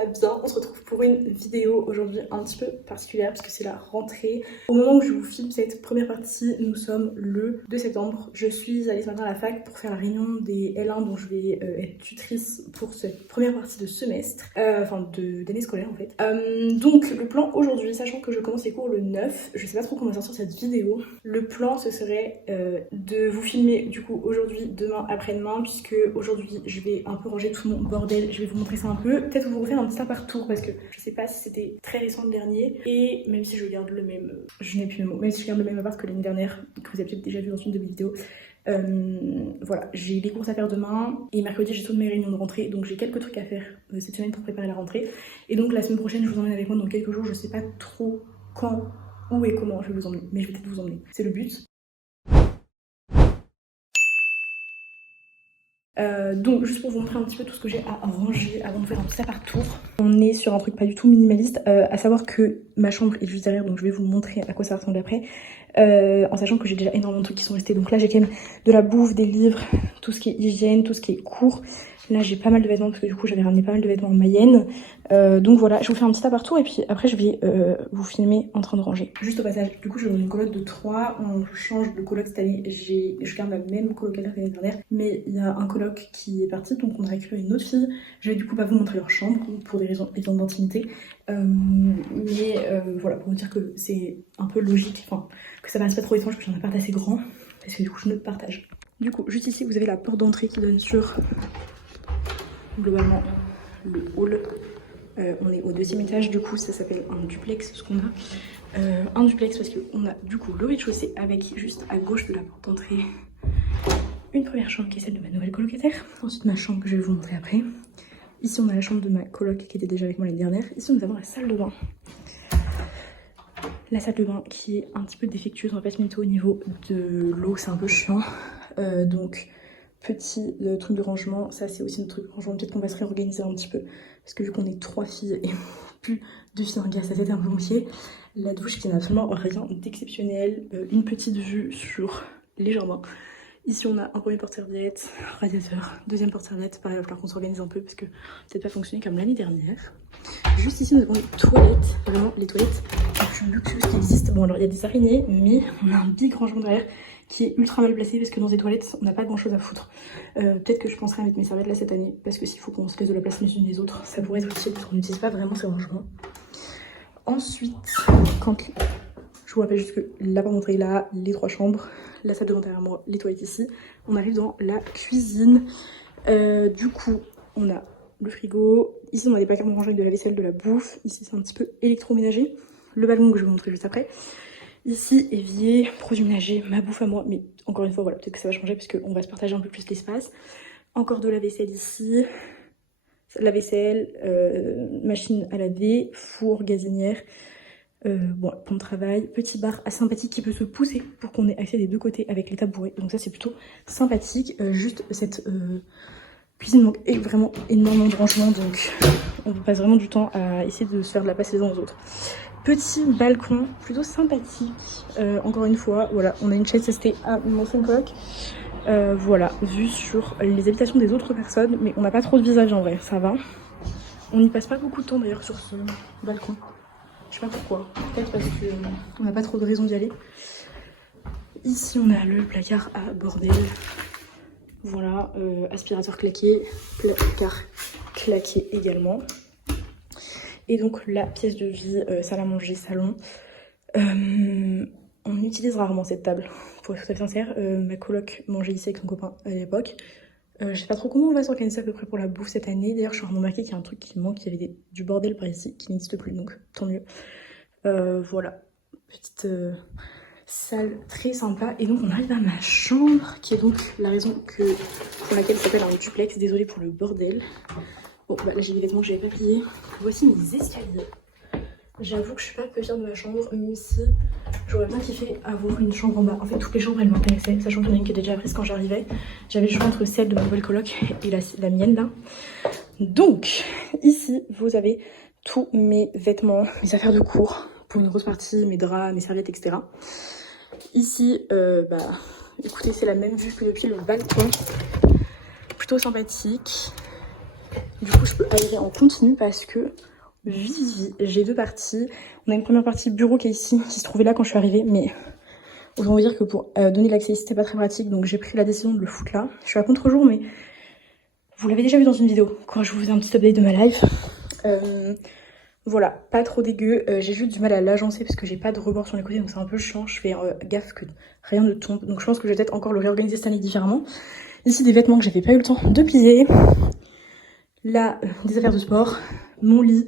va bien. On se retrouve pour une vidéo aujourd'hui un petit peu particulière parce que c'est la rentrée. Au moment où je vous filme cette première partie, nous sommes le 2 septembre. Je suis allée ce matin à la fac pour faire la réunion des L1 dont je vais être tutrice pour cette première partie de semestre, d'année scolaire en fait. Donc le plan aujourd'hui, sachant que je commence les cours le 9, je sais pas trop comment sortir cette vidéo. Le plan ce serait de vous filmer du coup aujourd'hui, demain, après-demain, puisque aujourd'hui je vais un peu ranger tout mon bordel, je vais vous montrer ça un peu, peut-être vous refaire un petit appart-tour parce que je sais pas si c'était très récent le dernier, et même si je garde le même, je n'ai plus le mot, même si je garde le même appart que l'année dernière, que vous avez peut-être déjà vu dans une de mes vidéos. Voilà, j'ai les courses à faire demain et mercredi j'ai toutes mes réunions de rentrée, donc j'ai quelques trucs à faire cette semaine pour préparer la rentrée, et donc la semaine prochaine je vous emmène avec moi dans quelques jours, je sais pas trop quand, où et comment je vais vous emmener, mais je vais peut-être vous emmener, c'est le but. Donc juste pour vous montrer un petit peu tout ce que j'ai à ranger avant de faire un petit appart-tour. On est sur un truc pas du tout minimaliste, à savoir que ma chambre est juste derrière, donc je vais vous montrer à quoi ça ressemble après. En sachant que j'ai déjà énormément de trucs qui sont restés, donc là j'ai quand même de la bouffe, des livres, tout ce qui est hygiène, tout ce qui est cours. Là j'ai pas mal de vêtements parce que du coup j'avais ramené pas mal de vêtements en Mayenne. Donc voilà, je vous fais un petit appart-tour et puis après je vais vous filmer en train de ranger. Juste au passage, du coup je suis dans une coloc de 3, on change de coloc cette année, je garde la même colocataire que l'année dernière, mais il y a un coloc qui est parti, donc on a récupéré une autre fille. Je vais du coup pas vous montrer leur chambre pour des raisons évidentes d'intimité, voilà, pour vous dire que c'est un peu logique, enfin que ça paraisse pas trop étrange que j'ai un appart assez grand, parce que du coup je me partage. Du coup juste ici vous avez la porte d'entrée qui donne sur globalement le hall. On est au 2e étage, du coup ça s'appelle un duplex ce qu'on a. Un duplex parce qu'on a du coup le rez-de-chaussée avec juste à gauche de la porte d'entrée une première chambre qui est celle de ma nouvelle colocataire. Ensuite ma chambre que je vais vous montrer après. Ici on a la chambre de ma coloc qui était déjà avec moi l'année dernière. Ici nous avons la salle de bain. La salle de bain qui est un petit peu défectueuse, on va pas se mytho au niveau de l'eau, c'est un peu chiant. Donc petit truc de rangement, ça c'est aussi notre truc de rangement, peut-être qu'on va se réorganiser un petit peu. Parce que vu qu'on est 3 filles et plus 2 filles, un gars, ça c'est un peu mouillé. La douche qui n'a absolument rien d'exceptionnel, une petite vue sur les jardins. Ici on a un premier porte-serviette, radiateur, deuxième porte-serviette, pareil il va falloir qu'on s'organise un peu parce que ça n'a pas fonctionné comme l'année dernière. Juste ici nous avons les toilettes, vraiment les toilettes les plus luxueuses qui existent. Bon alors il y a des araignées, mais on a un big rangement derrière qui est ultra mal placé parce que dans les toilettes on n'a pas grand chose à foutre. Peut-être que je penserai à mettre mes serviettes là cette année parce que s'il faut qu'on se laisse de la place les unes les autres, ça pourrait être utile parce qu'on n'utilise pas vraiment ces rangements. Ensuite, quand je vous rappelle juste que la porte d'entrée est là, les 3 chambres, la salle de bain derrière moi, les toilettes ici. On arrive dans la cuisine. Du coup, on a le frigo. Ici, on a des placards rangés avec de la vaisselle, de la bouffe. Ici, c'est un petit peu électroménager. Le ballon que je vais vous montrer juste après. Ici, évier, produit ménager, ma bouffe à moi. Mais encore une fois, voilà, peut-être que ça va changer parce qu'on va se partager un peu plus l'espace. Encore de la vaisselle ici. La vaisselle, machine à laver, four, gazinière. Bon, pour le travail, petit bar assez sympathique qui peut se pousser pour qu'on ait accès des deux côtés avec les tabourets, donc ça c'est plutôt sympathique. Juste cette cuisine manque vraiment énormément de rangement, donc on passe vraiment du temps à essayer de se faire de la place les uns aux autres. Petit balcon plutôt sympathique, encore une fois, voilà, on a une chaise restée à mon ancienne coloc. Voilà, vue sur les habitations des autres personnes, mais on n'a pas trop de visage en vrai, ça va. On n'y passe pas beaucoup de temps d'ailleurs sur ce balcon. Je sais pas pourquoi, peut-être parce qu'on n'a pas trop de raison d'y aller. Ici on a le placard à bordel. Voilà, aspirateur claqué, placard claqué également. Et donc la pièce de vie, salle à manger, salon. On utilise rarement cette table, pour être tout à fait sincère. Ma coloc mangeait ici avec son copain à l'époque. Je sais pas trop comment on va s'organiser à peu près pour la bouffe cette année. D'ailleurs, je suis remarqué qu'il y a un truc qui manque, il y avait du bordel par ici qui n'existe plus, donc tant mieux. Voilà, petite salle très sympa. Et donc on arrive à ma chambre, qui est donc la raison pour laquelle ça s'appelle un duplex. Désolée pour le bordel. Bon, bah là j'ai des vêtements que j'avais pas pliés. Voici mes escaliers. J'avoue que je suis pas peu fière de ma chambre, même si j'aurais bien kiffé avoir une chambre en bas. En fait, toutes les chambres elles m'intéressaient, sachant qu'il y en a une qui était déjà prise quand j'arrivais. J'avais le choix entre celle de ma nouvelle coloc et la mienne là. Donc, ici, vous avez tous mes vêtements, mes affaires de cours, pour une grosse partie, mes draps, mes serviettes, etc. Ici, écoutez, c'est la même vue que depuis le balcon. Plutôt sympathique. Du coup je peux aérer en continu parce que j'ai deux parties. On a une première partie bureau qui est ici, qui se trouvait là quand je suis arrivée, mais autant vous dire que pour donner l'accès ici c'était pas très pratique, donc j'ai pris la décision de le foutre là. Je suis à contre-jour, mais vous l'avez déjà vu dans une vidéo quand je vous faisais un petit update de ma life. Voilà, pas trop dégueu. J'ai juste du mal à l'agencer parce que j'ai pas de rebord sur les côtés, donc c'est un peu chiant. Je fais gaffe que rien ne tombe, donc je pense que je vais peut-être encore le réorganiser cette année différemment. Ici des vêtements que j'avais pas eu le temps de plier. Là, des affaires de sport, mon lit.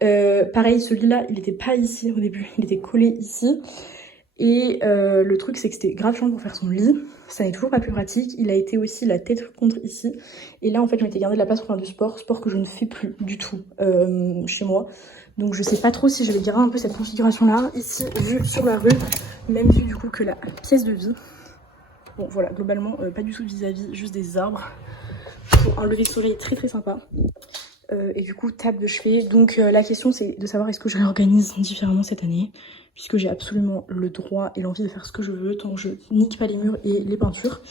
Pareil, ce lit-là, il était pas ici au début, il était collé ici. Et le truc, c'est que c'était grave chiant pour faire son lit. Ça n'est toujours pas plus pratique. Il a été aussi la tête contre ici. Et là, en fait, je m'étais gardé de la place pour faire du sport. Sport que je ne fais plus du tout chez moi. Donc, je sais pas trop si je vais garder un peu cette configuration-là. Ici, vue sur la rue. Même vue, du coup, que la pièce de vie. Bon, voilà, globalement, pas du tout vis-à-vis, juste des arbres. Pour un lever de soleil très très sympa. Et du coup, table de chevet. Donc, la question, c'est de savoir est-ce que je réorganise différemment cette année. Puisque j'ai absolument le droit et l'envie de faire ce que je veux tant que je nique pas les murs et les peintures.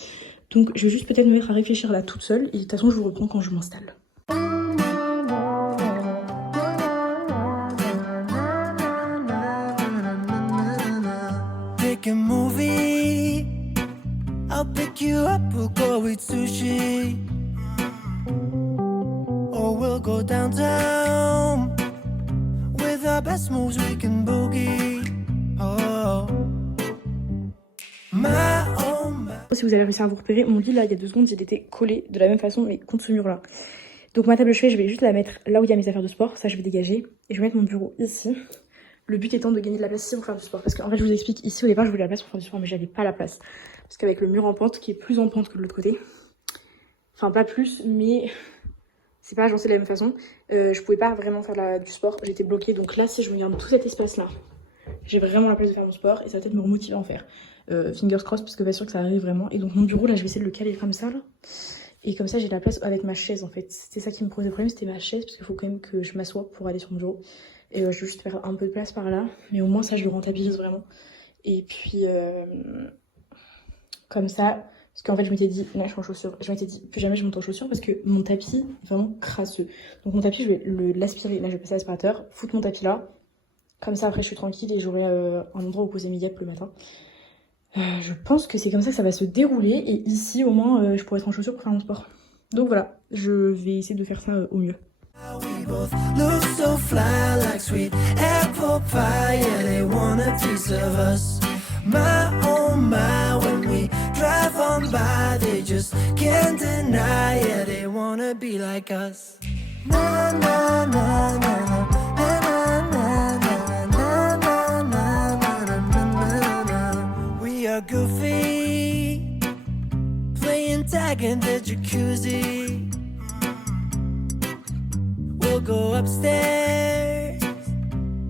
Donc je vais juste peut-être me mettre à réfléchir là toute seule et de toute façon je vous reprends quand je m'installe. Pick a movie, I'll pick you up, we'll go eat sushi. Or we'll go downtown. With our best moves we can boogie. Si vous avez réussi à vous repérer, mon lit là il y a 2 secondes il était collé de la même façon mais contre ce mur là. Donc ma table de chevet je vais juste la mettre là où il y a mes affaires de sport, ça je vais dégager. Et je vais mettre mon bureau ici. Le but étant de gagner de la place ici pour faire du sport. Parce qu'en fait je vous explique, ici au départ je voulais la place pour faire du sport mais j'avais pas la place. Parce qu'avec le mur en pente qui est plus en pente que de l'autre côté. Enfin pas plus mais c'est pas agencé de la même façon. Je pouvais pas vraiment faire du sport, j'étais bloquée. Donc là si je me garde tout cet espace là, j'ai vraiment la place de faire mon sport et ça va peut-être me remotiver à en faire. Fingers crossed parce que pas sûr que ça arrive vraiment. Et donc mon bureau là je vais essayer de le caler comme ça là. Et comme ça j'ai la place avec ma chaise en fait. C'était ça qui me posait problème, c'était ma chaise parce qu'il faut quand même que je m'assoie pour aller sur mon bureau. Et je vais juste faire un peu de place par là. Mais au moins ça je le rentabilise vraiment. Et puis comme ça, parce qu'en fait je m'étais dit, là je suis en chaussures, je m'étais dit plus jamais je monte en chaussures parce que mon tapis est vraiment crasseux. Donc mon tapis je vais l'aspirer, là je vais passer à l'aspirateur, foutre mon tapis là. Comme ça après je suis tranquille et j'aurai un endroit où poser mes guêpes le matin. Je pense que c'est comme ça que ça va se dérouler et ici au moins je pourrais être en chaussures pour faire mon sport. Donc voilà, je vais essayer de faire ça au mieux. Goofy, playing tag in the jacuzzi. We'll go upstairs.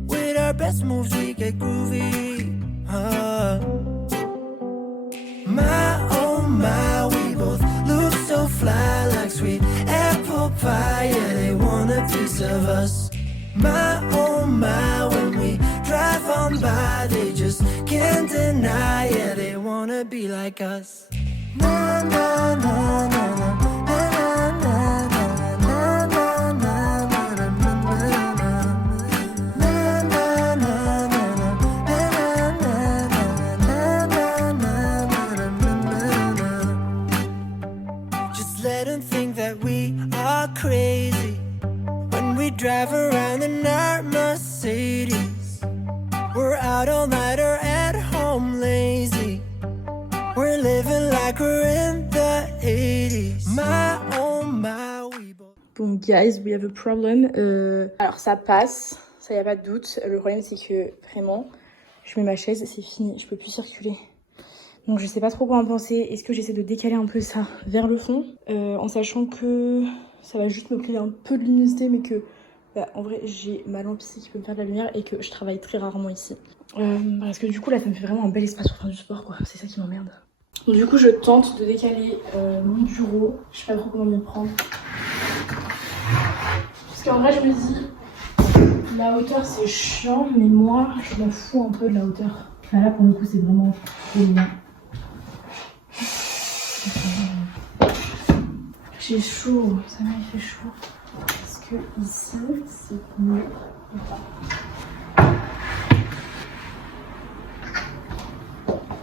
With our best moves we get groovy. My oh my, we both look so fly like sweet apple pie. Yeah, they want a piece of us. My oh my, when we drive on by, they just can't deny. Yeah, they wanna be like us. Na na na na na. Just let them think that we are crazy when we drive around in our Mercedes. We're out all night or at home lazy. We're living like we're in the 80s. My oh my, we both... Bon guys, we have a problem. Alors ça passe, ça y a pas de doute. Le problème c'est que vraiment, je mets ma chaise, c'est fini, je peux plus circuler. Donc je sais pas trop quoi en penser. Est-ce que j'essaie de décaler un peu ça vers le fond en sachant que ça va juste me priver un peu de luminosité mais que bah, en vrai j'ai ma lampe ici qui peut me faire de la lumière et que je travaille très rarement ici. Parce que du coup là ça me fait vraiment un bel espace pour faire du sport quoi, c'est ça qui m'emmerde. Donc du coup je tente de décaler mon bureau, je sais pas trop comment m'y prendre. Parce qu'en vrai je me dis, la hauteur c'est chiant mais moi je m'en fous un peu de la hauteur. Enfin, là pour le coup c'est vraiment trop bien. J'ai chaud, ça m'a fait chaud. que ici, c'est mieux ou pas?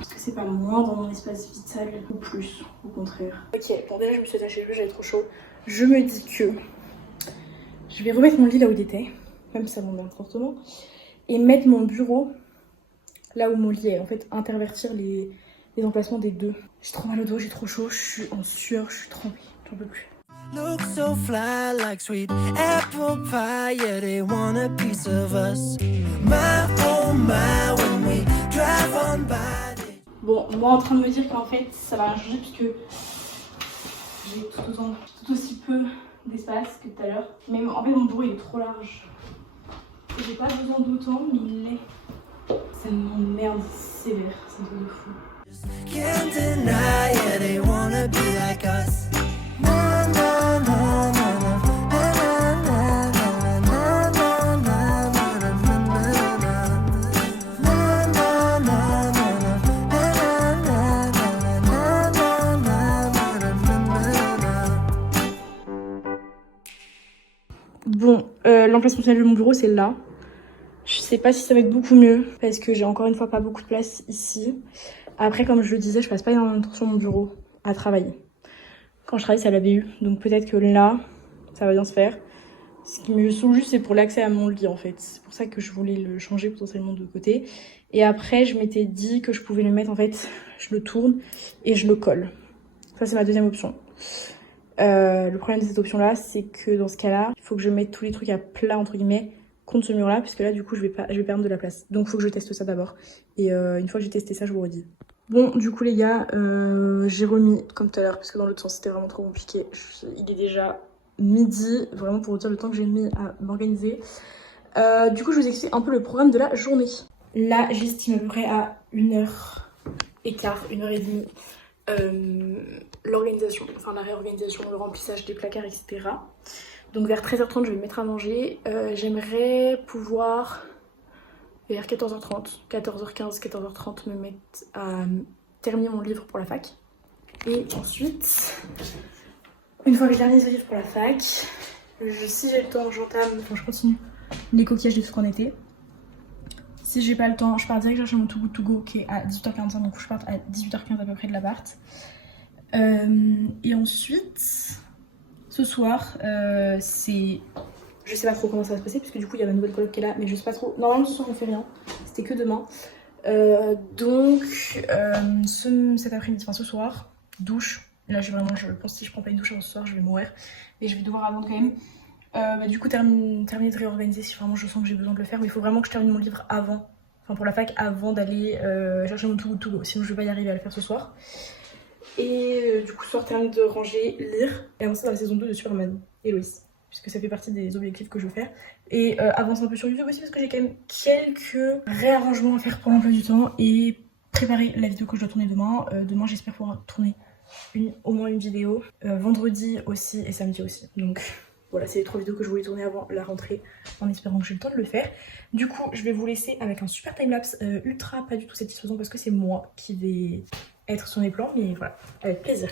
Est-ce que c'est pas moins dans mon espace vital ou plus, au contraire? Ok, bon déjà je me suis attachée le jeu, j'avais trop chaud. Je me dis que je vais remettre mon lit là où il était, même si ça m'emmerde fortement, et mettre mon bureau là où mon lit est, en fait intervertir les emplacements des deux. J'ai trop mal au dos, j'ai trop chaud, je suis en sueur, je suis trempée, j'en peux plus. Look so fly like sweet apple pie, yeah, they want a piece of us. My oh my, when we drive on by. Bon, moi en train de me dire qu'en fait ça va rien changer puisque j'ai tout aussi peu d'espace que tout à l'heure. Mais en fait mon bureau il est trop large. J'ai pas besoin d'autant, mais il l'est. Ça m'emmerde sévère, c'est un truc de fou. Can't deny, yeah, they wanna be like us. Na, na, na, na, na. Bon, l'emplacement final de mon bureau c'est là. Je sais pas si ça va être beaucoup mieux parce que j'ai encore une fois pas beaucoup de place ici. Après, comme je le disais, je passe pas énormément de temps sur mon bureau à travailler. Quand je travaille, c'est à la BU, donc peut-être que là, ça va bien se faire. Ce qui me saoule juste, c'est pour l'accès à mon lit en fait. C'est pour ça que je voulais le changer potentiellement de côté. Et après, je m'étais dit que je pouvais le mettre en fait, je le tourne et je le colle. Ça, c'est ma deuxième option. Le problème de cette option-là, c'est que dans ce cas-là, il faut que je mette tous les trucs à plat entre guillemets contre ce mur-là, puisque là, du coup, je vais perdre de la place. Donc, il faut que je teste ça d'abord. Et une fois que j'ai testé ça, je vous redis. Bon, du coup, les gars, j'ai remis comme tout à l'heure, parce que dans l'autre sens, c'était vraiment trop compliqué. Il est déjà midi, vraiment pour vous dire le temps que j'ai mis à m'organiser. Du coup, je vous explique un peu le programme de la journée. Là, j'estime à peu près à 1h15, 1h30. L'organisation, enfin la réorganisation, le remplissage des placards, etc. Donc vers 13h30 je vais me mettre à manger. J'aimerais pouvoir vers 14h30, 14h15, 14h30 me mettre à terminer mon livre pour la fac. Et ensuite, une fois que je termine ce livre pour la fac, si j'ai le temps, je continue les coquillages de tout ce qu'on était. Si j'ai pas le temps, je pars direct chercher mon Too Good To Go qui est à 18h45, donc je pars à 18h15 à peu près de l'appart. Et ensuite, ce soir, c'est... Je sais pas trop comment ça va se passer, puisque du coup il y a ma nouvelle coloc qui est là, mais je sais pas trop. Normalement ce soir on fait rien, c'était que demain. Donc cet après-midi, enfin ce soir, douche. Là je pense que si je prends pas une douche avant ce soir, je vais mourir. Et je vais devoir attendre quand même. Du coup terminer de réorganiser si vraiment je sens que j'ai besoin de le faire. Mais il faut vraiment que je termine mon livre avant, enfin pour la fac, avant d'aller chercher mon Too Good To Go. Sinon je vais pas y arriver à le faire ce soir. Et du coup ce soir termine de ranger, lire et avancer dans la saison 2 de Superman et Lois, puisque ça fait partie des objectifs que je veux faire. Et avancer un peu sur YouTube aussi parce que j'ai quand même quelques réarrangements à faire pour l'emploi du temps et préparer la vidéo que je dois tourner demain. Demain j'espère pouvoir tourner au moins une vidéo, vendredi aussi et samedi aussi. Donc voilà, c'est les 3 vidéos que je voulais tourner avant la rentrée en espérant que j'ai le temps de le faire. Du coup je vais vous laisser avec un super timelapse ultra pas du tout satisfaisant parce que c'est moi qui vais être sur mes plans, mais voilà, avec plaisir.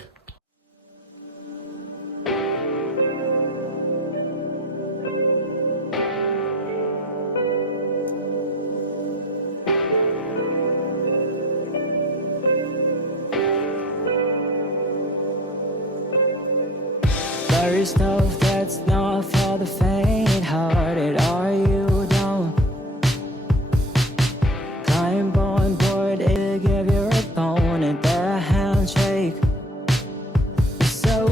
There is stuff that's not for the faint-hearted. Are you down? Climb on board and give your opponent a handshake. So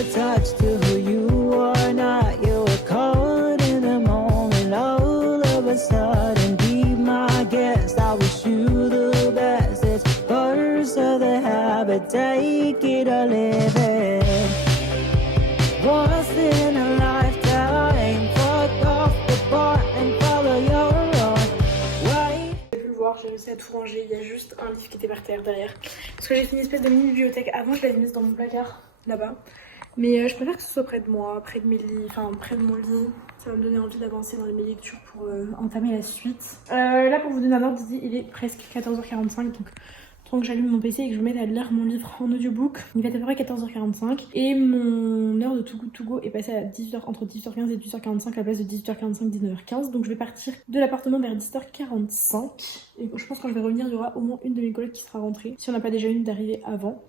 attached to who you are not. You were caught in the moment. All of a sudden, be my guest. I wish you the best. It's first of the habit. Take it or live it. Once in a lifetime, fuck off the bar and follow your own way. Vous avez pu le voir, j'ai réussi à tout ranger, il y a juste un livre qui était par terre derrière. Parce que j'ai fait une espèce de mini bibliothèque, avant je l'avais mise dans mon placard, là-bas. Mais je préfère que ce soit près de moi, près de mes lits, enfin près de mon lit. Ça va me donner envie d'avancer dans mes lectures pour entamer la suite. Là pour vous donner un ordre d'idée, il est presque 14h45, donc temps que j'allume mon PC et que je me mette à lire mon livre en audiobook. Il va être à peu près 14h45 et mon heure de Too Good To Go est passée à 18h, entre 18h15 et 18h45 à la place de 18h45, 19h15. Donc je vais partir de l'appartement vers 17h45 et je pense que quand je vais revenir, il y aura au moins une de mes collègues qui sera rentrée, si on n'a pas déjà une d'arriver avant.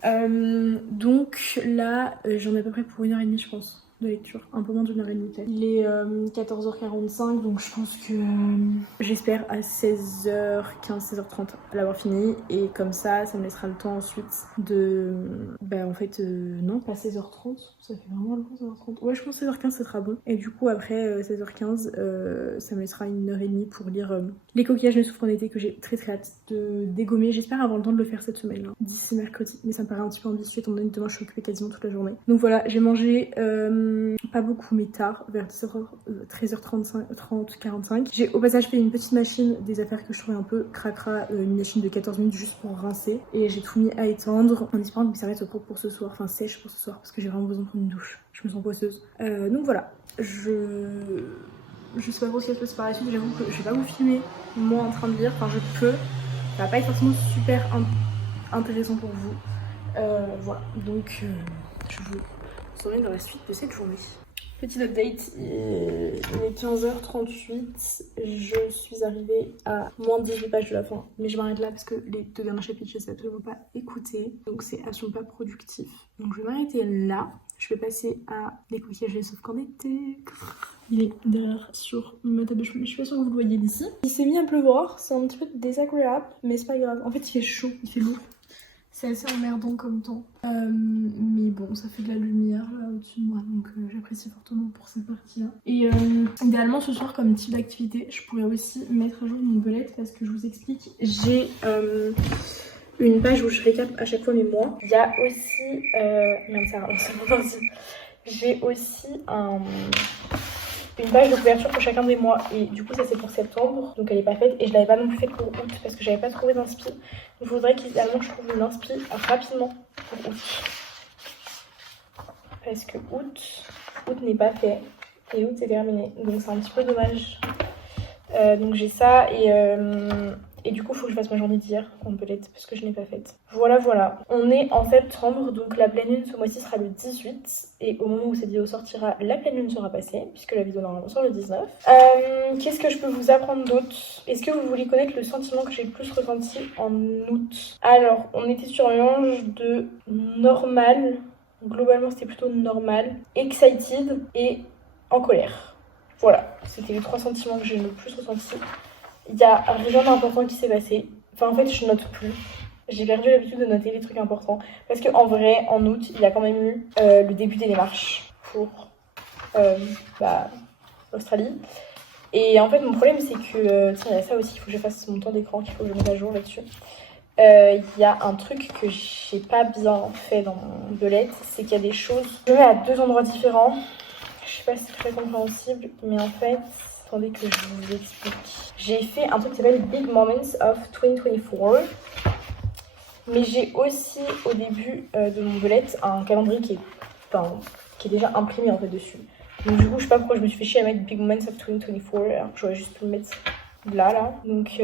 Donc là, j'en ai à peu près pour 1h30 je pense de lecture, un peu moins d'une heure et demie peut-être. Il est 14h45 donc je pense que j'espère à 16h15, 16h30 l'avoir fini et comme ça me laissera le temps ensuite de... en fait non pas 16h30, ça fait vraiment long 16h30. Ouais je pense 16h15 ça sera bon et du coup après 16h15 ça me laissera 1h30 pour lire les coquillages de souffre en été que j'ai très hâte de dégommer. J'espère avoir le temps de le faire cette semaine là, d'ici mercredi, mais ça me paraît un petit peu ambitieux étant donné que demain je suis occupée quasiment toute la journée. Donc voilà, j'ai mangé pas beaucoup mais tard, vers 13h35, 30-45. J'ai au passage fait une petite machine des affaires que je trouvais un peu cracra, une machine de 14 minutes juste pour rincer et j'ai tout mis à étendre en espérant que ça va être propre pour ce soir, enfin sèche pour ce soir parce que j'ai vraiment besoin de prendre une douche, je me sens poisseuse. Donc voilà, je sais pas trop ce qui va se passer par la suite, j'avoue que je vais pas vous filmer moi en train de lire, enfin je peux, ça va pas être forcément super intéressant pour vous. Voilà, donc je vous saurai dans la suite de cette journée. Petit update, il est 15h38, je suis arrivée à moins 18 pages de la fin, mais je m'arrête là parce que les 2 derniers chapitres je sais absolument pas écouter, donc c'est absolument pas productif. Donc je vais m'arrêter là, je vais passer à les coquillages sauf qu'en été. Il est derrière sur ma table de chevet, je suis pas sûre que vous le voyez d'ici. Il s'est mis à pleuvoir, c'est un petit peu désagréable, mais c'est pas grave, en fait il fait chaud, il fait lourd. C'est assez emmerdant comme temps. Mais bon, ça fait de la lumière là au-dessus de moi, donc j'apprécie fortement pour cette partie-là. Et idéalement, ce soir, comme type d'activité, je pourrais aussi mettre à jour mon belette parce que je vous explique, j'ai une page où je récap à chaque fois mes mois. Il y a aussi... Merde, ça avance, c'est pas parti. J'ai aussi une page de couverture pour chacun des mois et du coup ça c'est pour septembre donc elle est pas faite et je l'avais pas non plus faite pour août parce que j'avais pas trouvé d'inspi, donc il faudrait qu'idéalement je trouve une inspi rapidement pour août parce que août n'est pas fait et août c'est terminé donc c'est un petit peu dommage. Donc j'ai ça et du coup il faut que je fasse ma journée d'hier complète parce que je n'ai pas faite. Voilà, on est en septembre donc la pleine lune ce mois-ci sera le 18 et au moment où cette vidéo sortira la pleine lune sera passée puisque la vidéo normalement sort le 19. Qu'est-ce que je peux vous apprendre d'autre? Est-ce que vous voulez connaître le sentiment que j'ai le plus ressenti en août? Alors on était sur un mélange de normal, globalement c'était plutôt normal, excited et en colère. Voilà, c'était les 3 sentiments que j'ai le plus ressentis. Il n'y a rien d'important qui s'est passé. Enfin, en fait, je note plus. J'ai perdu l'habitude de noter les trucs importants. Parce qu'en vrai, en août, il y a quand même eu le début des démarches pour l'Australie. Et en fait, mon problème, c'est que... tiens, il y a ça aussi, il faut que je fasse mon temps d'écran, qu'il faut que je mette à jour là-dessus. Il y a un truc que j'ai pas bien fait dans mon belette, c'est qu'il y a des choses... Je mets à 2 endroits différents. Je sais pas si c'est très compréhensible, mais en fait, attendez que je vous explique. J'ai fait un truc qui s'appelle Big Moments of 2024. Mais j'ai aussi, au début de mon belette, un calendrier qui est déjà imprimé en fait dessus. Donc du coup, je sais pas pourquoi je me suis fait chier à mettre Big Moments of 2024, alors que j'aurais juste pu le mettre là. Donc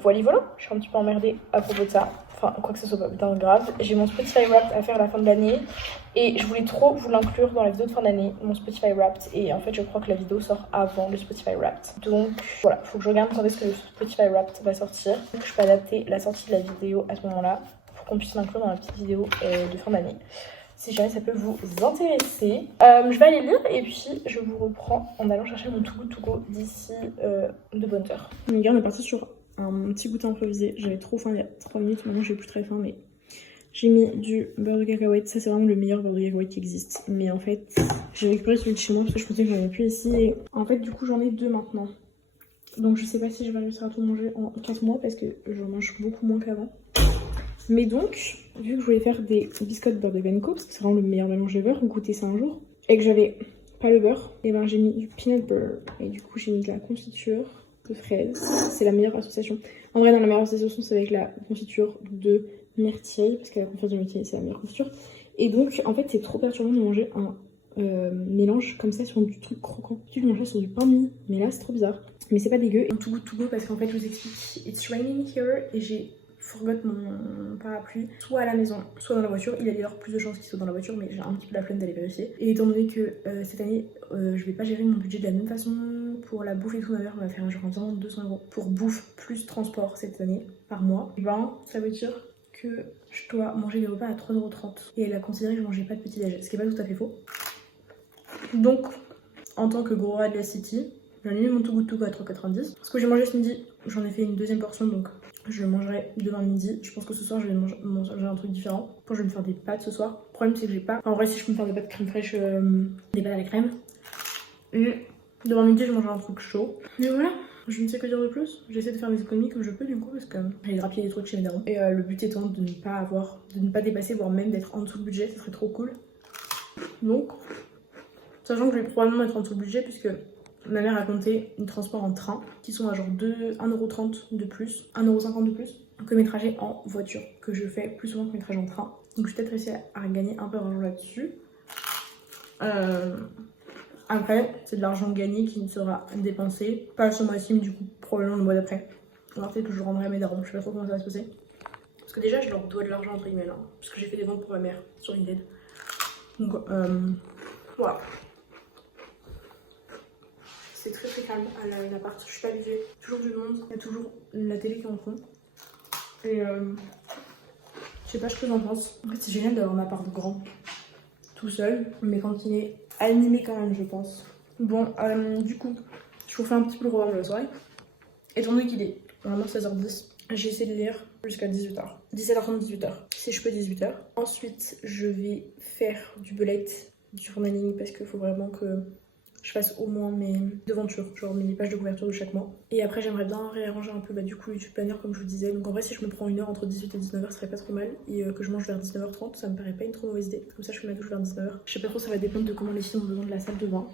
voilà, je suis un petit peu emmerdée à propos de ça. Enfin, quoi que ce soit pas bien grave. J'ai mon Spotify Wrapped à faire à la fin de l'année. Et je voulais trop vous l'inclure dans la vidéo de fin d'année, mon Spotify Wrapped. Et en fait, je crois que la vidéo sort avant le Spotify Wrapped. Donc voilà, faut que je regarde quand est-ce que le Spotify Wrapped va sortir. Que je peux adapter la sortie de la vidéo à ce moment-là pour qu'on puisse l'inclure dans la petite vidéo de fin d'année. Si jamais ça peut vous intéresser. Je vais aller lire et puis je vous reprends en allant chercher mon Too Good To Go d'ici de bonnes heures. Les gars, on est parti sur un petit goûter improvisé. J'avais trop faim il y a 3 minutes, maintenant j'ai plus très faim, mais j'ai mis du beurre de cacahuète. Ça c'est vraiment le meilleur beurre de cacahuète qui existe. Mais en fait, j'ai récupéré celui de chez moi parce que je pensais que j'en avais plus ici. Et en fait, du coup, j'en ai 2 maintenant. Donc je sais pas si je vais réussir à tout manger en 4 mois parce que j'en mange beaucoup moins qu'avant. Mais donc, vu que je voulais faire des biscottes beurre de Benko, parce que c'est vraiment le meilleur mélange de beurre, goûter ça un jour, et que j'avais pas le beurre, et ben j'ai mis du peanut butter. Et du coup, j'ai mis de la confiture de fraises. C'est la meilleure association. En vrai, dans la meilleure association, c'est avec la confiture de myrtille, parce que la confiture de myrtille, c'est la meilleure confiture. Et donc, en fait, c'est trop perturbant de manger un mélange comme ça sur du truc croquant. Tu veux manger sur du pain mie, mais là, c'est trop bizarre. Mais c'est pas dégueu. Et Too Good To Go, parce qu'en fait, je vous explique, it's raining here, et j'ai forgotte mon parapluie soit à la maison, soit dans la voiture. Il y a d'ailleurs plus de chances qu'il soit dans la voiture, mais j'ai un petit peu la flemme d'aller vérifier. Et étant donné que cette année, je vais pas gérer mon budget de la même façon pour la bouffe et tout, ma mère va faire genre environ 200 € pour bouffe plus transport cette année par mois. Et ben, ça veut dire que je dois manger des repas à 3,30 €. Et elle a considéré que je mangeais pas de petit déj, ce qui est pas tout à fait faux. Donc, en tant que gros rat de la city, j'ai mis mon Too Good To Go à 3,90 €. Ce que j'ai mangé ce midi, j'en ai fait une deuxième portion, donc je mangerai demain midi. Je pense que ce soir, je vais manger un truc différent. Je vais me faire des pâtes ce soir. Le problème, c'est que j'ai pas. En vrai, si je peux me faire des pâtes crème fraîche, des pâtes à la crème. Et demain midi, je mangerai un truc chaud. Et voilà, je ne sais que dire de plus. J'essaie de faire des économies comme je peux, du coup, parce que j'ai grappillé des trucs chez mes darons. Et le but étant de ne pas dépasser, voire même d'être en dessous le budget, ce serait trop cool. Donc, sachant que je vais probablement être en dessous le budget, puisque ma mère a compté les transports en train qui sont à genre 1,30 € de plus, 1,50 € de plus que mes trajets en voiture, que je fais plus souvent que mes trajets en train. Donc je vais peut-être réussir à gagner un peu d'argent là-dessus. Après, c'est de l'argent gagné qui sera dépensé, pas ce mois-ci, mais du coup probablement le mois d'après. On va peut-être que je rendrai à mes darons, je sais pas trop comment ça va se passer. Parce que déjà je leur dois de l'argent entre guillemets là, parce que j'ai fait des ventes pour ma mère sur Vinted. Donc voilà. C'est très très calme à l'appart, je suis pas habituée. Toujours du monde, il y a toujours la télé qui est en fond. Et je sais pas ce que j'en pense. En fait, c'est génial d'avoir un appart grand, tout seul, mais quand il est animé quand même, je pense. Bon, du coup, je vous fais un petit peu le programme de la soirée. Étant donné qu'il est vraiment 16h10, j'ai essayé de lire jusqu'à 18h. 17h30, 18h. Si je peux, 18h. Ensuite, je vais faire du bullet, du journaling, parce qu'il faut vraiment que je fasse au moins mes devantures, genre mes pages de couverture de chaque mois. Et après, j'aimerais bien réarranger un peu du coup le YouTube Planner comme je vous disais. Donc en vrai, si je me prends une heure entre 18 et 19h, ce serait pas trop mal. Et que je mange vers 19h30, ça me paraît pas une trop mauvaise idée. Comme ça, je fais ma douche vers 19h. Je sais pas trop, ça va dépendre de comment les filles ont besoin de la salle de bain.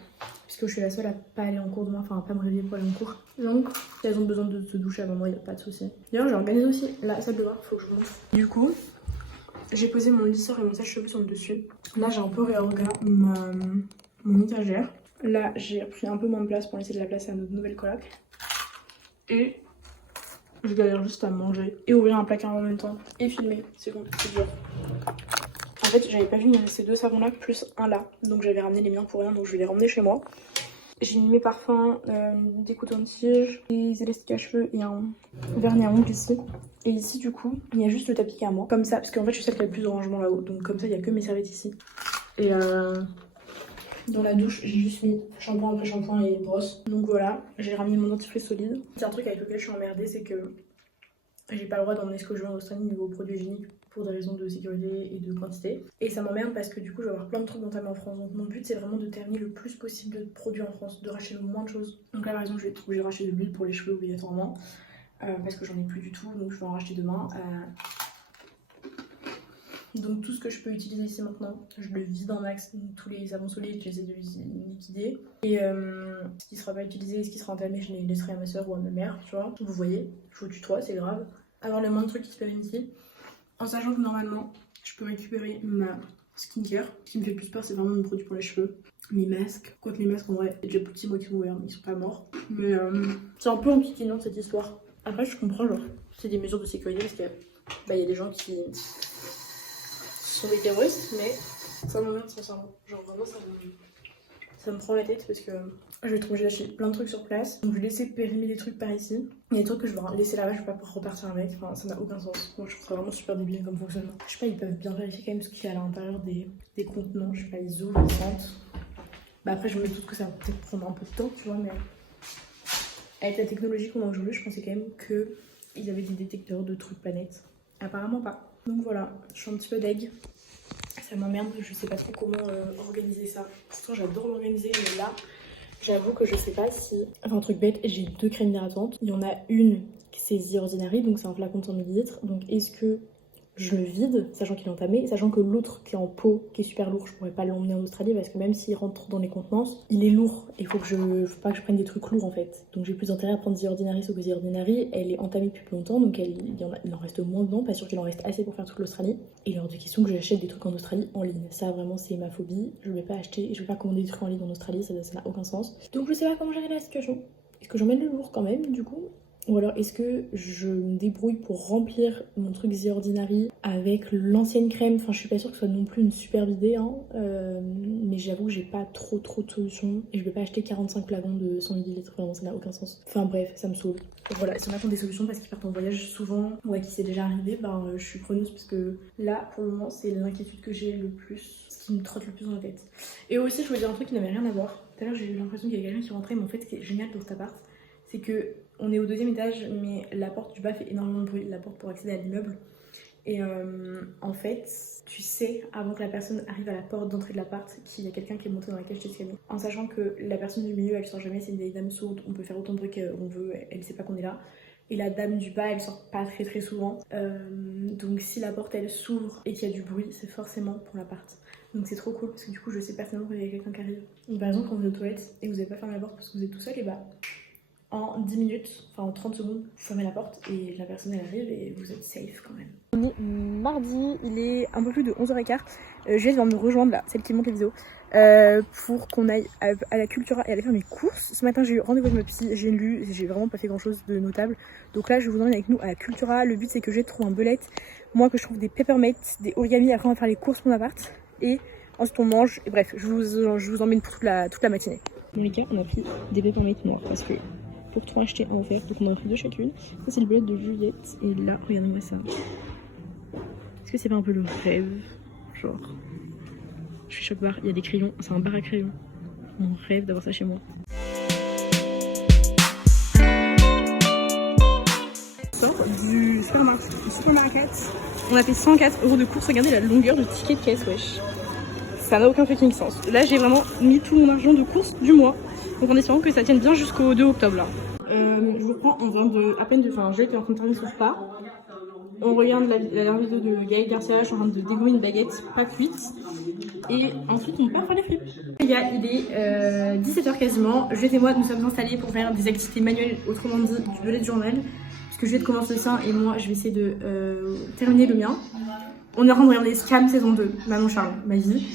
Puisque je suis la seule à pas aller en cours demain, enfin à pas me réveiller pour aller en cours. Donc, si elles ont besoin de se doucher avant moi, il n'y a pas de souci. D'ailleurs, j'organise aussi la salle de bain, faut que je vous montre. Du coup, j'ai posé mon lisseur et mon sèche-cheveux sur le dessus. Là, j'ai un peu réorganisé mon étagère. Là, j'ai pris un peu moins de place pour laisser de la place à notre nouvelle coloc. Et je galère juste à manger et ouvrir un placard en même temps et filmer. C'est bon, c'est dur. En fait, j'avais pas vu, il me restait 2 savons là plus un là. Donc j'avais ramené les miens pour rien, donc je vais les ramener chez moi. J'ai mis mes parfums, des cotons-tiges, des élastiques à cheveux et un vernis à ongles ici. Et ici, du coup, il y a juste le tapis qui est à moi. Comme ça, parce qu'en fait, je suis celle qui a le plus de rangement là-haut. Donc comme ça, il y a que mes serviettes ici. Et dans la douche, j'ai juste mis shampoing après shampoing et brosse. Donc voilà, j'ai ramené mon dentifrice solide. C'est un truc avec lequel je suis emmerdée, c'est que j'ai pas le droit d'emmener ce que je veux en Australie niveau produits hygiéniques pour des raisons de sécurité et de quantité. Et ça m'emmerde parce que du coup, je vais avoir plein de trucs d'entamer en France. Donc mon but, c'est vraiment de terminer le plus possible de produits en France, de racheter le moins de choses. Donc là, par exemple, je vais être obligée de racheter de l'huile pour les cheveux obligatoirement parce que j'en ai plus du tout, donc je vais en racheter demain. Donc tout ce que je peux utiliser ici maintenant, je le vide en max. Tous les savons solides, j'essaie de les liquider. Et ce qui sera pas utilisé, ce qui sera entamé, je les laisserai à ma soeur ou à ma mère, tu vois. Vous voyez, je vous tutoie, c'est grave. Avoir le moins de trucs qui se perdent ici. En sachant que normalement, je peux récupérer ma skincare. Ce qui me fait le plus peur, c'est vraiment mon produit pour les cheveux. Mes masques. Quoique les masques, en vrai, il y a déjà plus de 6 mois qu'ils sont ouverts, mais ils sont pas morts. Mais c'est un peu enquiquinant cette histoire. Après, je comprends, genre, c'est des mesures de sécurité parce qu'il y a des gens qui sont des terroristes, mais ça m'emmerde sincèrement. Genre vraiment ça me prend la tête parce que je vais être obligée d'acheter plein de trucs sur place. Donc je vais laisser périmer des trucs par ici. Il y a des trucs que je vais laisser là-bas, je vais pas pouvoir repartir avec. Enfin ça n'a aucun sens. Moi je trouve ça vraiment super débile comme fonctionnement. Je sais pas, ils peuvent bien vérifier quand même ce qu'il y a à l'intérieur des contenants. Je sais pas, ils ouvrent, ils sentent. Bah après je me doute que ça va peut-être prendre un peu de temps, tu vois, mais avec la technologie qu'on a aujourd'hui, je pensais quand même qu'ils avaient des détecteurs de trucs pas nets. Apparemment pas. Donc voilà, je suis un petit peu deg. Ça m'emmerde, je sais pas trop comment organiser ça. Pourtant j'adore l'organiser, mais là, j'avoue que je sais pas si... Enfin un truc bête, j'ai 2 crèmes hydratantes. Il y en a une qui c'est The Ordinary, donc c'est un flacon de 100 ml. Donc est-ce que je le vide, sachant qu'il est entamé, sachant que l'autre qui est en pot, qui est super lourd, je pourrais pas l'emmener en Australie parce que même s'il rentre dans les contenances, il est lourd. Il faut pas que je prenne des trucs lourds en fait. Donc j'ai plus intérêt à prendre The Ordinary, sauf que The Ordinary, elle est entamée depuis plus longtemps, donc il en reste moins dedans, pas sûr qu'il en reste assez pour faire toute l'Australie. Et il est hors de question que j'achète des trucs en Australie en ligne. Ça vraiment c'est ma phobie. Je vais pas commander des trucs en ligne en Australie, ça n'a aucun sens. Donc je sais pas comment gérer la situation. Est-ce que j'emmène le lourd quand même du coup? Ou alors est-ce que je me débrouille pour remplir mon truc The Ordinary avec l'ancienne crème. Enfin je suis pas sûre que ce soit non plus une superbe idée hein. Mais j'avoue que j'ai pas trop de solutions. Et je vais pas acheter 45 flacons de 100 ml, vraiment ça n'a aucun sens. Enfin bref, ça me saoule. Voilà, si on a des solutions parce qu'ils partent en voyage souvent ou à qui c'est déjà arrivé, ben je suis preneuse parce que là pour le moment c'est l'inquiétude que j'ai le plus, ce qui me trotte le plus dans la tête. Et aussi je voulais dire un truc qui n'avait rien à voir. Tout à l'heure j'ai eu l'impression qu'il y avait quelqu'un qui rentrait, mais en fait ce qui est génial dans cet appart, c'est que on est au 2e étage, mais la porte du bas fait énormément de bruit, la porte pour accéder à l'immeuble. Et en fait, tu sais, avant que la personne arrive à la porte d'entrée de l'appart, qu'il y a quelqu'un qui est monté dans la cage d'escalier. En sachant que la personne du milieu, elle sort jamais, c'est une vieille dame sourde, on peut faire autant de bruit qu'on veut, elle sait pas qu'on est là. Et la dame du bas, elle sort pas très souvent. Donc si la porte, elle s'ouvre et qu'il y a du bruit, c'est forcément pour l'appart. Donc c'est trop cool, parce que du coup, je sais personnellement qu'il y a quelqu'un qui arrive. Donc par exemple, quand vous êtes aux toilettes et que vous avez pas fermé la porte parce que vous êtes tout seul, et bah... en 10 minutes, enfin en 30 secondes, vous fermez la porte et la personne elle arrive et vous êtes safe quand même. On est mardi, il est un peu plus de 11h15. Juliette vient me rejoindre là, celle qui monte les vidéos, pour qu'on aille à la Cultura et aller faire mes courses. Ce matin j'ai eu rendez-vous avec ma psy, j'ai lu, j'ai vraiment pas fait grand chose de notable. Donc là je vous emmène avec nous à la Cultura. Le but c'est que je trouve un belette, moi que je trouve des peppermates, des origami, après on va faire les courses pour mon appart. Et ensuite on mange, et bref, je vous emmène pour toute la matinée. Dans les cas, on a pris des peppermates noirs parce que pour 3 acheter un offert, donc on en a pris 2 chacune. Ça c'est le bullet de Juliette, et là, regardez-moi ça. Est-ce que c'est pas un peu le rêve? Genre, je suis choc bar, il y a des crayons, c'est un bar à crayons. Mon rêve d'avoir ça chez moi. On sort du supermarket. On a fait 104 € de course, regardez la longueur de ticket de caisse, wesh. Ça n'a aucun fucking sens. Là j'ai vraiment mis tout mon argent de course du mois. Donc en espérant que ça tienne bien jusqu'au 2 octobre là. Je vous prends, on vient à peine de... Enfin, Juliette est en train de terminer son spa. On regarde la dernière vidéo de Gaël Garcia, je suis en train de dégouiner une baguette, pas cuite. Et ensuite on part faire les frites. Il est 17h quasiment. Juliette et moi nous sommes installés pour faire des activités manuelles, autrement dit du bullet journal. Puisque Juliette commence le sien et moi je vais essayer de terminer le mien. On est en train de regarder Scam saison 2, Manon Charles, ma vie.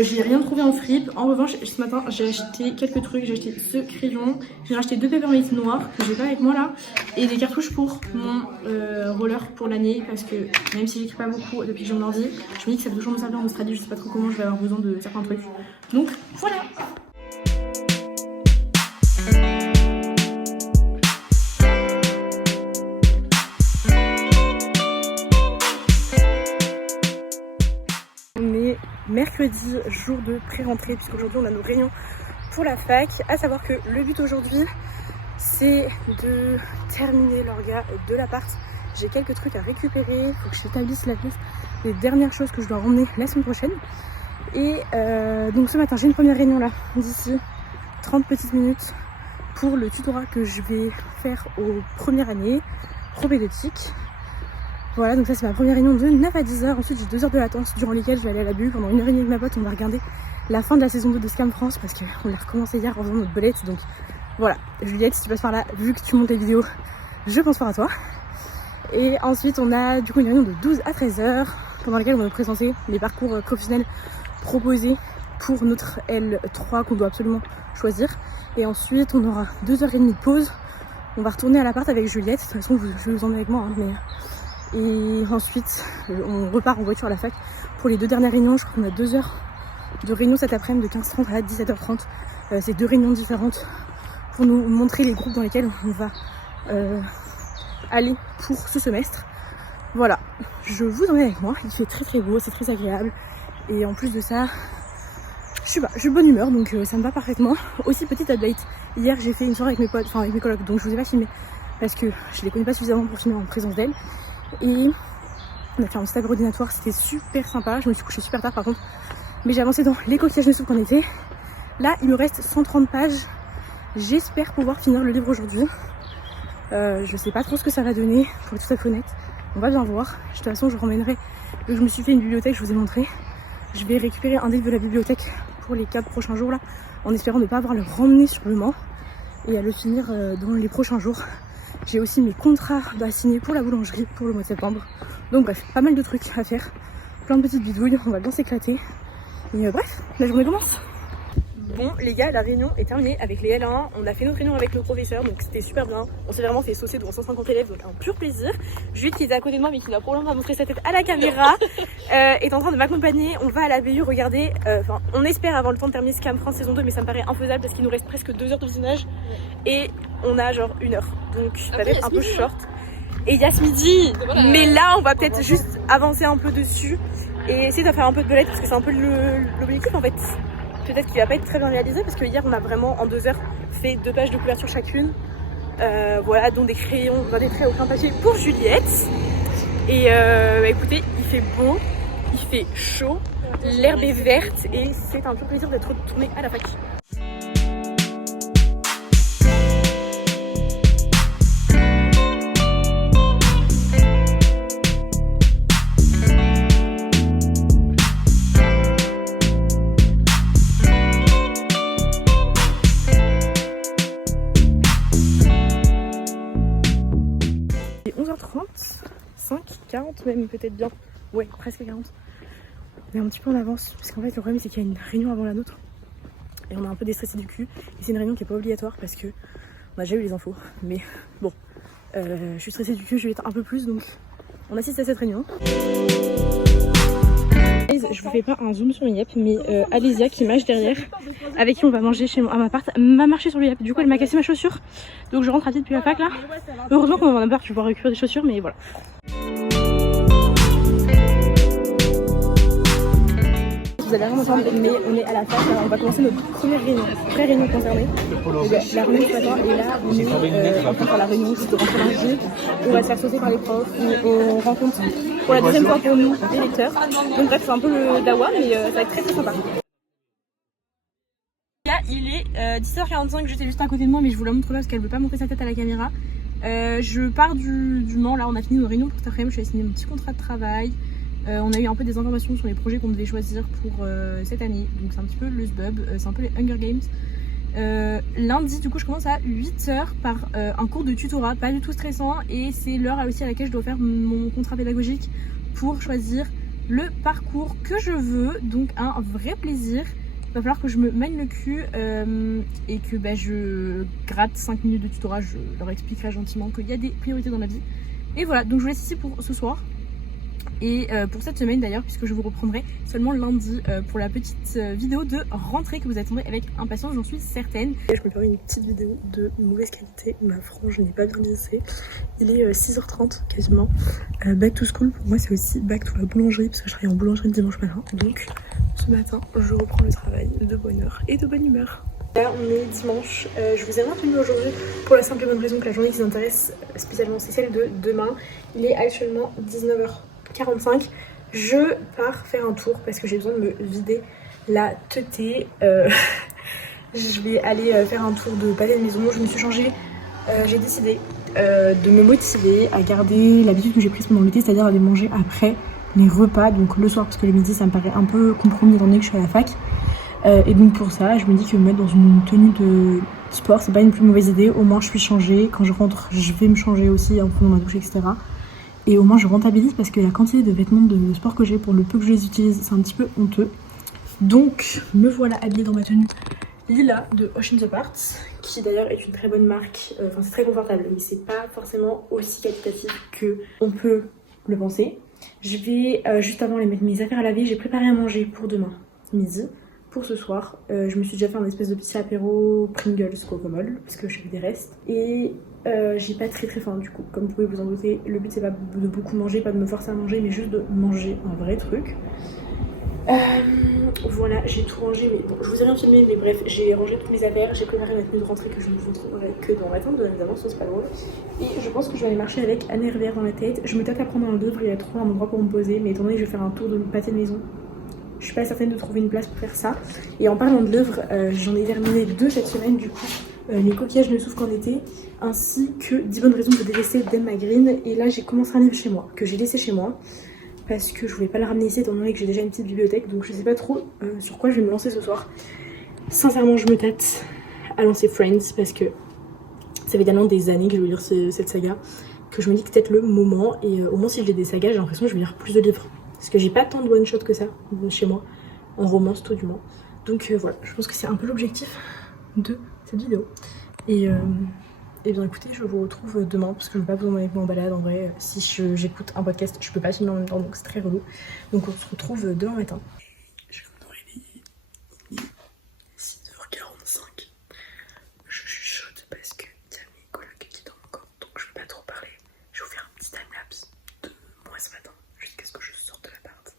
J'ai rien trouvé en fripe. En revanche, ce matin, j'ai acheté quelques trucs. J'ai acheté ce crayon. J'ai acheté 2 peppermints noirs que j'ai pas avec moi là. Et des cartouches pour mon roller pour l'année. Parce que même si j'écris pas beaucoup depuis que j'ai mon ordi, je me dis que ça peut toujours me servir en Australie. Je sais pas trop comment je vais avoir besoin de certains trucs. Donc voilà. Mercredi, jour de pré-rentrée, puisqu'aujourd'hui on a nos réunions pour la fac. À savoir que le but aujourd'hui, c'est de terminer l'orga de l'appart. J'ai quelques trucs à récupérer, il faut que je établisse la liste des dernières choses que je dois emmener la semaine prochaine. Et donc ce matin, j'ai une première réunion là, d'ici 30 petites minutes, pour le tutorat que je vais faire aux premières années, propédeutique. Voilà, donc ça c'est ma première réunion de 9 à 10h. Ensuite j'ai 2 heures de latence durant lesquelles je vais aller à la bulle. Pendant 1h30 avec ma pote, on va regarder la fin de la saison 2 de Scam France parce qu'on l'a recommencé hier en faisant notre belette. Donc voilà, Juliette, si tu passes par là, vu que tu montes les vidéos, je pense fort à toi. Et ensuite on a du coup une réunion de 12 à 13h pendant laquelle on va nous présenter les parcours professionnels proposés pour notre L3 qu'on doit absolument choisir. Et ensuite on aura 2h30 de pause. On va retourner à l'appart avec Juliette. De toute façon je vais vous emmener avec moi hein, mais... Et ensuite, on repart en voiture à la fac pour les 2 dernières réunions. Je crois qu'on a 2 heures de réunion cet après-midi de 15h30 à 17h30. C'est 2 réunions différentes pour nous montrer les groupes dans lesquels on va aller pour ce semestre. Voilà, je vous emmène avec moi. Il fait très beau, c'est très agréable. Et en plus de ça, je suis de bonne humeur, donc ça me va parfaitement. Aussi, petite update, hier j'ai fait une soirée avec mes potes, enfin avec mes colocs, donc je vous ai pas filmé parce que je les connais pas suffisamment pour filmer en présence d'elles. Et on a fait un stage ordinatoire, c'était super sympa. Je me suis couchée super tard par contre, mais j'ai avancé dans les coquillages de soupe qu'on était. Là il me reste 130 pages. J'espère pouvoir finir le livre aujourd'hui. Je sais pas trop ce que ça va donner, pour être tout à fait honnête. On va bien voir. De toute façon je ramènerai, vu que je me suis fait une bibliothèque, je vous ai montré. Je vais récupérer un livre de la bibliothèque pour les 4 prochains jours là, en espérant ne pas avoir à le ramener sur le Mans et à le finir dans les prochains jours. J'ai aussi mes contrats à signer pour la boulangerie pour le mois de septembre. Donc bref, pas mal de trucs à faire. Plein de petites bidouilles, on va bien s'éclater. Et bref, la journée commence. Bon les gars, la réunion est terminée avec les L1, on a fait notre réunion avec le professeur, donc c'était super bien. On s'est vraiment fait saucer devant 150 élèves, donc un pur plaisir. Jude qui était à côté de moi mais qui n'a probablement pas montré sa tête à la caméra, est en train de m'accompagner. On va à la BU regarder, enfin on espère avoir le temps de terminer Scam France saison 2, mais ça me paraît infaisable parce qu'il nous reste presque 2 heures de visionnage et on a genre 1 heure, donc ça va être un peu short. Et il y a ce midi, voilà. Mais là on va peut-être juste avancer un peu dessus et essayer de faire un peu de belette parce que c'est un peu l'objectif en fait. Peut-être qu'il va pas être très bien réalisé parce que hier on a vraiment en 2 heures fait 2 pages de couverture chacune. Voilà, dont des crayons, des traits au crayon papier pour Juliette. Et écoutez, il fait bon, il fait chaud, l'herbe est verte et c'est un peu plaisir d'être retourné à la fac. Il est 11h30, 40 même peut-être bien, ouais presque 40. Mais un petit peu en avance parce qu'en fait le problème c'est qu'il y a une réunion avant la nôtre et on est un peu déstressé du cul et c'est une réunion qui est pas obligatoire parce que on a déjà eu les infos mais bon je suis stressée du cul, je vais être un peu plus donc on assiste à cette réunion. Je vous fais pas un zoom sur une yep mais Alésia qui marche derrière avec qui on va manger chez moi à ma part m'a marché sur le yep, du coup elle m'a cassé ma chaussure donc je rentre à pied depuis la fac là. Heureusement qu'on en a marre, tu vas récupérer des chaussures mais voilà. Vous allez rien entendre mais on est à la fac, on va commencer notre première réunion, vraie réunion concernée. La réunion ce matin et là on est en train de faire la réunion juste de rentrer dans le jeu. On va se faire saucer par les profs, on rencontre pour la deuxième fois pour nous des lecteurs. Donc bref c'est un peu le dawa mais ça va être très très sympa. Là il est 10h45, j'étais juste à côté de moi mais je vous la montre là parce qu'elle veut pas montrer sa tête à la caméra. Je pars du Mans, là on a fini nos réunions pour cet après-midi, je vais signer mon petit contrat de travail. On a eu un peu des informations sur les projets qu'on devait choisir pour cette année, donc c'est un petit peu le SBUB, c'est un peu les Hunger Games. Lundi du coup je commence à 8h par un cours de tutorat, pas du tout stressant et c'est l'heure aussi à laquelle je dois faire mon contrat pédagogique pour choisir le parcours que je veux, donc un vrai plaisir. Il va falloir que je me mène le cul et que je gratte 5 minutes de tutorat, je leur expliquerai gentiment qu'il y a des priorités dans ma vie. Et voilà, donc je vous laisse ici pour ce soir. Et pour cette semaine d'ailleurs, puisque je vous reprendrai seulement lundi pour la petite vidéo de rentrée que vous attendrez avec impatience, j'en suis certaine. Je me permets une petite vidéo de mauvaise qualité, ma frange n'est pas bien lissée. Il est 6h30 quasiment. Back to school pour moi c'est aussi back to la boulangerie parce que je travaille en boulangerie le dimanche matin. Donc ce matin je reprends le travail de bonne heure et de bonne humeur. Là on est dimanche, je vous ai maintenu aujourd'hui pour la simple et bonne raison que la journée qui nous intéresse spécialement c'est celle de demain. Il est actuellement 19h45, je pars faire un tour parce que j'ai besoin de me vider la teuté. Je vais aller faire un tour de pâté de maison, je me suis changée, j'ai décidé de me motiver à garder l'habitude que j'ai prise pendant l'été, c'est-à-dire aller manger après les repas, donc le soir parce que le midi ça me paraît un peu compromis étant donné que je suis à la fac. Et donc pour ça je me dis que me mettre dans une tenue de sport c'est pas une plus mauvaise idée, au moins je suis changée, quand je rentre je vais me changer aussi en prenant ma douche etc. Et au moins je rentabilise parce que la quantité de vêtements de sport que j'ai pour le peu que je les utilise c'est un petit peu honteux. Donc me voilà habillée dans ma tenue Lila de Oceans Apart, qui d'ailleurs est une très bonne marque, enfin c'est très confortable mais c'est pas forcément aussi qualitatif que on peut le penser. Je vais juste avant aller mettre mes affaires à laver, j'ai préparé à manger pour demain midi. Pour ce soir, je me suis déjà fait un espèce de petit apéro Pringles Cocomol parce que j'avais des restes et j'ai pas très faim du coup, comme vous pouvez vous en douter. Le but c'est pas de beaucoup manger, pas de me forcer à manger mais juste de manger un vrai truc. Voilà, j'ai tout rangé mais bon je vous ai rien filmé mais bref j'ai rangé toutes mes affaires, j'ai préparé ma tenue de rentrée que je ne vous montrerai que dans ma tente évidemment, ça c'est pas drôle. Et je pense que je vais aller marcher avec un air vert dans la tête. Je me tâte à prendre un livre, il y a trop un endroit pour me poser mais étant donné que je vais faire un tour de pâté de maison, je suis pas certaine de trouver une place pour faire ça. Et en parlant de l'œuvre, j'en ai terminé 2 cette semaine du coup. Les coquillages ne s'ouvrent qu'en été, ainsi que 10 bonnes raisons de détester d'Emma Green. Et là j'ai commencé un livre chez moi, que j'ai laissé chez moi, parce que je voulais pas le ramener ici étant donné que j'ai déjà une petite bibliothèque. Donc je sais pas trop sur quoi je vais me lancer ce soir. Sincèrement je me tâte à lancer Friends, parce que ça fait tellement des années que je veux lire cette saga, que je me dis que peut-être le moment. Et au moins si j'ai des sagas j'ai l'impression que je vais lire plus de livres. Parce que j'ai pas tant de one shot que ça chez moi, en romance tout du moins. Donc voilà, je pense que c'est un peu l'objectif de cette vidéo. Et bien écoutez, je vous retrouve demain parce que je ne vais pas vous emmener avec moi en balade. En vrai, si j'écoute un podcast, je peux pas filmer en même temps, donc c'est très relou. Donc on se retrouve demain matin. Je viens de me réveiller, il est 6h45. Je chuchote parce que il y a mes collègues qui dorment encore, donc je ne vais pas trop parler. Je vais vous faire un petit timelapse de moi ce matin jusqu'à ce que je sorte de l'appart.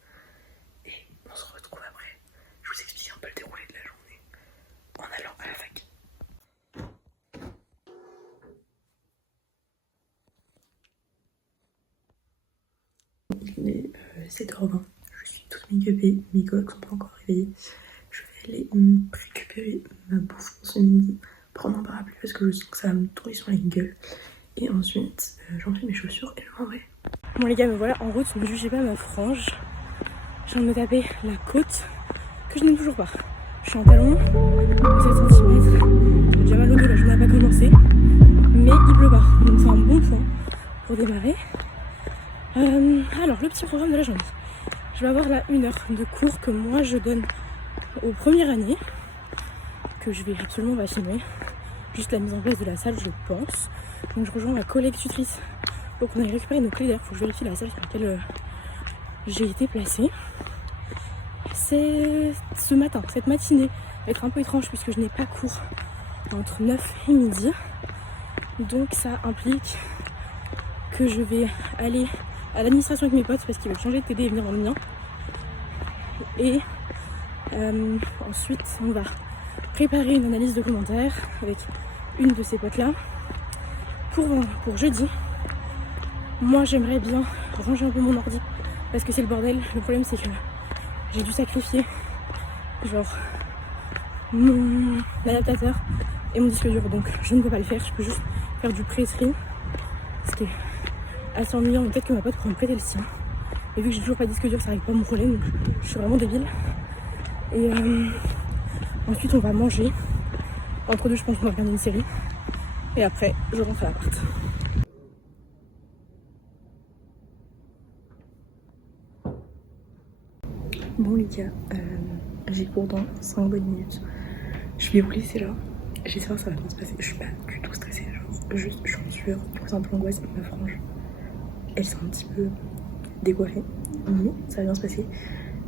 Et on se retrouve après. Je vous explique un peu le déroulé de la journée en allant à la fac. Il est 7h20, je suis toute make-upée, mes collègues sont pas encore réveillés. Je vais aller récupérer ma bouffe ce midi, prendre un parapluie parce que je sens que ça va me tourner sur la gueule. Et ensuite, j'enfile mes chaussures et je m'en vais. Bon les gars, me voilà en route, ne jugez pas ma frange. Je viens de me taper la côte que je n'aime toujours pas. Je suis en talon, 7 cm, j'ai déjà mal au dos, la journée n'a pas commencé. Mais il pleut pas, donc c'est un bon point pour démarrer. Alors, le petit programme de la journée. Je vais avoir là 1 heure de cours que moi je donne aux premières années, que je vais absolument pas filmer. Juste la mise en place de la salle, je pense. Donc je rejoins ma collègue tutrice. Donc on a récupéré nos clés d'air, faut que je vérifie la salle sur laquelle j'ai été placée. C'est ce matin, cette matinée va être un peu étrange puisque je n'ai pas cours entre 9 et midi. Donc ça implique que je vais aller à l'administration avec mes potes parce qu'ils veulent changer de TD et venir dans le mien. Et ensuite on va préparer une analyse de commentaires avec une de ces potes là pour jeudi. Moi j'aimerais bien ranger un peu mon ordi parce que c'est le bordel. Le problème c'est que j'ai dû sacrifier genre mon adaptateur et mon disque dur, donc je ne peux pas le faire. Je peux juste faire du pré-screen, ce qui est assez ennuyant, mais peut-être que ma pote pourrait me prêter le sien. Et vu que j'ai toujours pas de disque dur, ça arrive pas à me rouler, donc je suis vraiment débile. Et ensuite on va manger. Entre deux, je pense qu'on va regarder une série. Et après, je rentre à l'appart. Bon les gars, j'ai cours dans 5 bonnes minutes. Je vais vous laisser là. J'espère que ça va bien se passer. Je suis pas du tout stressée, genre juste je suis en sueur. Du coup c'est un peu l'angoisse. Ma frange, elle s'est un petit peu décoiffée, mais ça va bien se passer.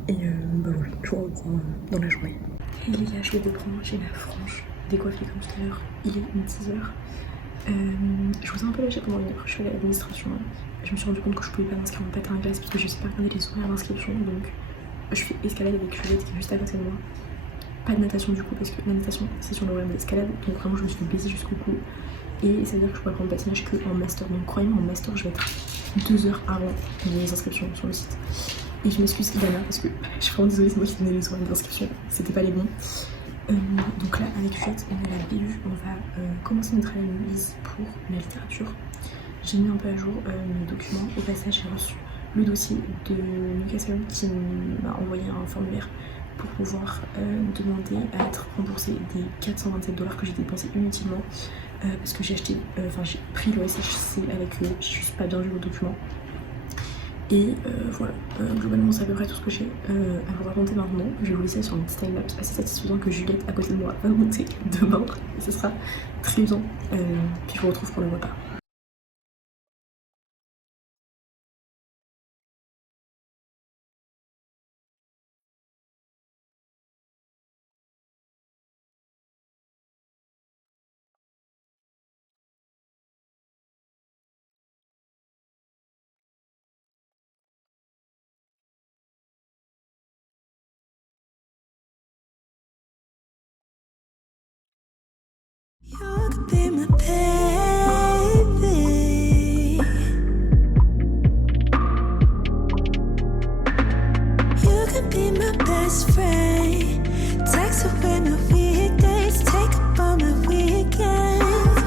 Et bah voilà, je vous reprends dans la journée. Et les gars, je vais reprendre, j'ai ma frange décoiffée comme tout à l'heure. Il est une 10h. Je vous ai un peu lâché pendant 1 heure. Je suis allée à l'administration. Je me suis rendu compte que je pouvais pas m'inscrire en patin à glace parce que je sais pas regarder les horaires d'inscription. Donc je fais escalade avec Juliette qui est juste à côté de moi. Pas de natation du coup parce que la natation c'est sur le horaire d'escalade. Donc vraiment je me suis baisée jusqu'au cou. Et ça veut dire que je pourrais prendre patinage qu'en master. Donc croyez-moi, en master je vais être 2 heures avant les inscriptions sur le site. Et je m'excuse Ilana parce que je suis vraiment désolée, c'est moi qui donnais les horaires d'inscription. C'était pas les bons. Donc là avec Juliette on a la BU, on va commencer notre analyse pour la littérature. J'ai mis un peu à jour mes documents. Au passage j'ai reçu le dossier de Newcastle qui m'a envoyé un formulaire pour pouvoir demander à être remboursé des 427 $ que j'ai dépensés inutilement parce que j'ai acheté, j'ai pris le SHC avec eux, j'ai juste pas bien vu vos documents. Et voilà, globalement c'est à peu près tout ce que j'ai à vous raconter maintenant. Je vais vous laisser sur un petit timelapse assez satisfaisant que Juliette à côté de moi va monter demain et ce sera très bien. Puis je vous retrouve pour le repas. You could be my baby. You could be my best friend. Text away my weekdays, take up all my weekends.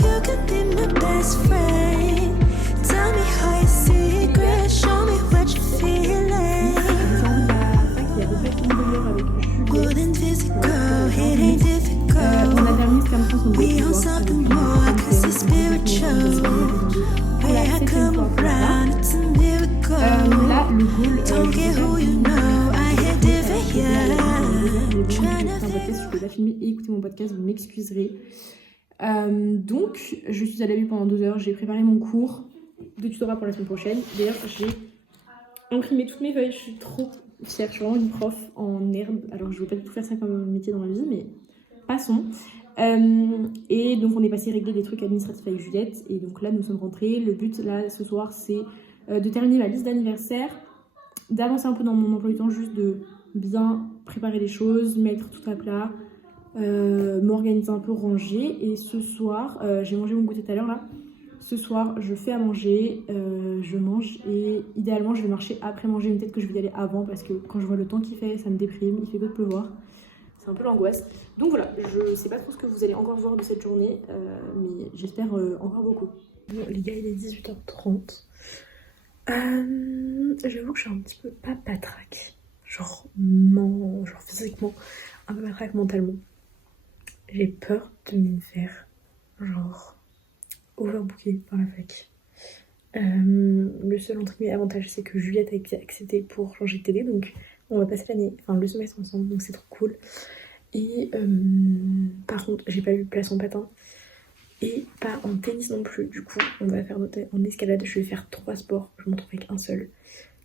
You could be my best friend. Tell me all your secrets, show me what you're feeling. Wouldn't physical, it ain't difficult. We on something more, cause it's spiritual. Where I come around, it's a miracle. Don't care who you know, I hear different, yeah. podcast, je ne peux pas filmer et écouter mon podcast, vous m'excuserez. Donc, je suis à la vue pendant 2 heures, j'ai préparé mon cours de tutorat pour la semaine prochaine. D'ailleurs, j'ai imprimé toutes mes feuilles, je suis trop fière, je suis vraiment une prof en herbe. Alors, je ne veux pas du tout faire ça comme métier dans ma vie, mais passons. Et donc, on est passé régler des trucs administratifs avec Juliette. Et donc là, nous sommes rentrés. Le but, là, ce soir, c'est de terminer ma liste d'anniversaire, d'avancer un peu dans mon emploi du temps, juste de bien préparer les choses, mettre tout à plat, m'organiser un peu, ranger. Et ce soir, j'ai mangé mon goûter tout à l'heure là. Ce soir, je fais à manger, je mange et idéalement, je vais marcher après manger. Mais peut-être que je vais y aller avant parce que quand je vois le temps qu'il fait, ça me déprime, il fait que de pleuvoir. C'est un peu l'angoisse. Donc voilà, je sais pas trop ce que vous allez encore voir de cette journée, mais j'espère encore beaucoup. Bon, les gars, il est 18h30. J'avoue que je suis un petit peu pas patraque. Genre physiquement, un peu patraque mentalement. J'ai peur de me faire genre overbooker par la fac. Le seul entre guillemets avantage, c'est que Juliette a accepté pour changer de télé, donc on va passer l'année, enfin le semestre ensemble, donc c'est trop cool. Et par contre, j'ai pas eu place en patin et pas en tennis non plus. Du coup, on va faire en escalade. Je vais faire 3 sports. Je m'en trouve avec un seul.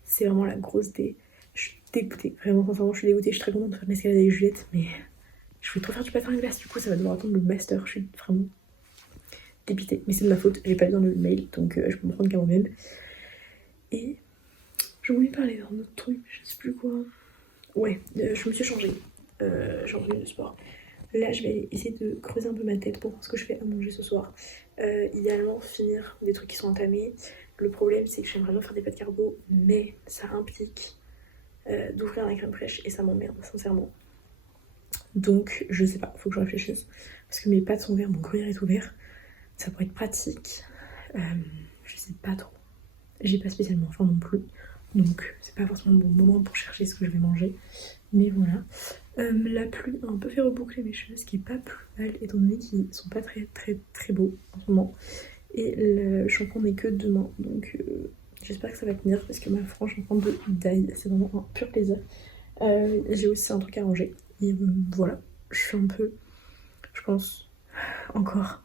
C'est vraiment la grosse dé. Je suis dégoûtée. Vraiment, sincèrement, je suis dégoûtée. Je suis très contente de faire de l'escalade avec Juliette, mais je voulais trop faire du patin à glace. Du coup, ça va devoir attendre le master. Je suis vraiment dépitée. Mais c'est de ma faute. J'ai pas lu dans le mail, donc je peux me prendre qu'à moi-même. Et je voulais parler d'un autre truc, je sais plus quoi. Ouais, je me suis changée. J'ai envie de sport. Là, je vais essayer de creuser un peu ma tête pour voir ce que je fais à manger ce soir. Idéalement, finir des trucs qui sont entamés. Le problème, c'est que j'aimerais bien faire des pâtes carbo, mais ça implique d'ouvrir la crème fraîche et ça m'emmerde, sincèrement. Donc, je sais pas, faut que je réfléchisse. Parce que mes pâtes sont ouvertes, mon gruyère est ouvert. Ça pourrait être pratique. Je sais pas trop. J'ai pas spécialement faim non plus. Donc, c'est pas forcément le bon moment pour chercher ce que je vais manger. Mais voilà. La pluie a un peu fait reboucler mes cheveux, ce qui est pas plus mal, étant donné qu'ils sont pas très beaux en ce moment. Et le shampoing n'est que demain. Donc, j'espère que ça va tenir parce que ma frange en train de die. C'est vraiment un pur plaisir. J'ai aussi un truc à ranger. Et voilà. Je suis un peu, je pense, encore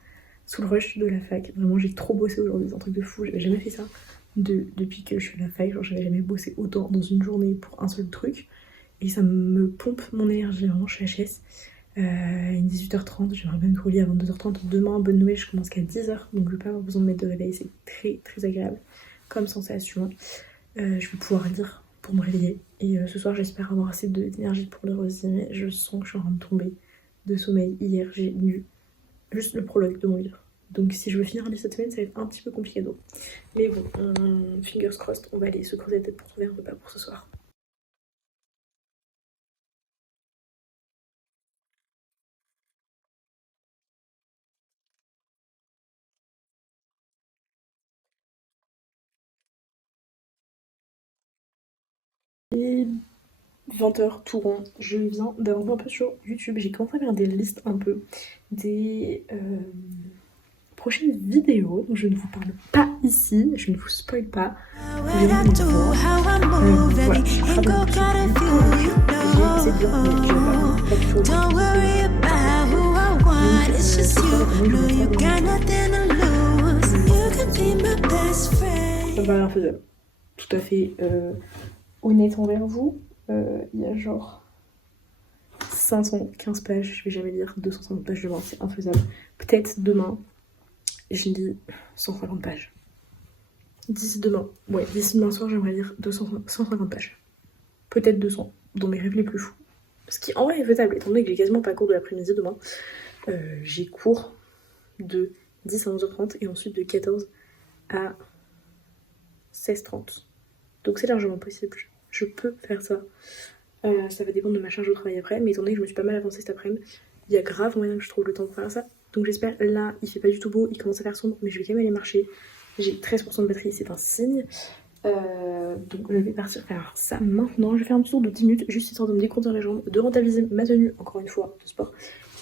sous le rush de la fac. Vraiment, j'ai trop bossé aujourd'hui. C'est un truc de fou. J'avais jamais fait ça depuis que je suis à la fac. Genre, j'avais jamais bossé autant dans une journée pour un seul truc. Et ça me pompe mon énergie. Vraiment, je suis HS. Il est 18h30. J'aimerais bien me lit à 22h30. Demain, bonne nouvelle, je commence qu'à 10h. Donc, je vais pas avoir besoin de mettre de réveil. C'est très agréable comme sensation. Je vais pouvoir lire pour me réveiller. Et ce soir, j'espère avoir assez d'énergie pour lire aussi. Mais je sens que je suis en train de tomber de sommeil. Hier, j'ai lu juste le prologue de mon livre. Donc si je veux finir un livre cette semaine, ça va être un petit peu compliqué d'eau. Mais bon, fingers crossed, on va aller se creuser la tête pour trouver un repas pour ce soir. Et 20h tout rond, je viens d'avancer un peu sur YouTube. J'ai commencé à faire des listes un peu des prochaines vidéos. Donc je ne vous parle pas ici, je ne vous spoil pas. Voilà, je ça va rien faisable. Tout à fait honnête envers vous. Il y a genre 515 pages, je vais jamais lire 250 pages demain, c'est infaisable. Peut-être demain, je lis 150 pages. D'ici demain soir, j'aimerais lire 150 pages. Peut-être 200, dans mes rêves les plus fous. Ce qui en vrai est faisable, étant donné que j'ai quasiment pas cours de l'après-midi demain. J'ai cours de 10 à 11h30 et ensuite de 14 à 16h30. Donc c'est largement possible. Je peux faire ça. Ça va dépendre de ma charge de travail après, mais étant donné que je me suis pas mal avancée cet après-midi, il y a grave moyen que je trouve le temps pour faire ça. Donc j'espère, là il fait pas du tout beau, il commence à faire sombre, mais je vais quand même aller marcher. J'ai 13% de batterie, c'est un signe. Donc je vais partir faire ça maintenant. Je vais faire un petit tour de 10 minutes, juste histoire de me décourdir les jambes, de rentabiliser ma tenue, encore une fois, de sport.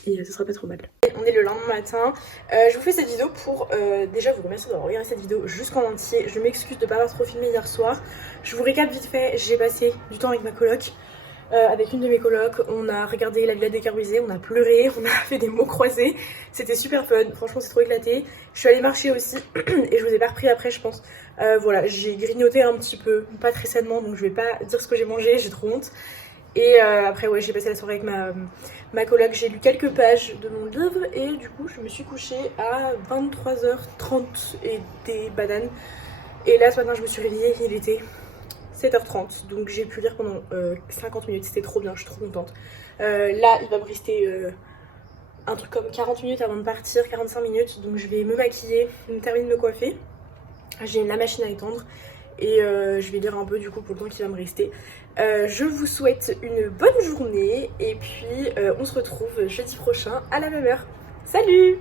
Et ce sera pas trop mal. On est le lendemain matin. Je vous fais cette vidéo pour déjà vous remercier d'avoir regardé cette vidéo jusqu'en entier. Je m'excuse de ne pas avoir trop filmé hier soir. Je vous récap vite fait, j'ai passé du temps avec ma coloc. avec une de mes colocs. On a regardé La Villa des Corbusiers, on a pleuré, on a fait des mots croisés. C'était super fun, franchement c'est trop éclaté. Je suis allée marcher aussi et je vous ai pas repris après je pense. Voilà, j'ai grignoté un petit peu, pas très sainement donc je vais pas dire ce que j'ai mangé, j'ai trop honte. Et après ouais, j'ai passé la soirée avec ma coloc, j'ai lu quelques pages de mon livre et du coup je me suis couchée à 23h30 et des bananes. Et là ce matin je me suis réveillée, il était 7h30, donc j'ai pu lire pendant 50 minutes, c'était trop bien, je suis trop contente. Là il va me rester un truc comme 40 minutes avant de partir, 45 minutes, donc je vais me maquiller, me terminer de me coiffer. J'ai la machine à étendre et je vais lire un peu du coup pour le temps qui va me rester. Je vous souhaite une bonne journée et puis on se retrouve jeudi prochain à la même heure. Salut!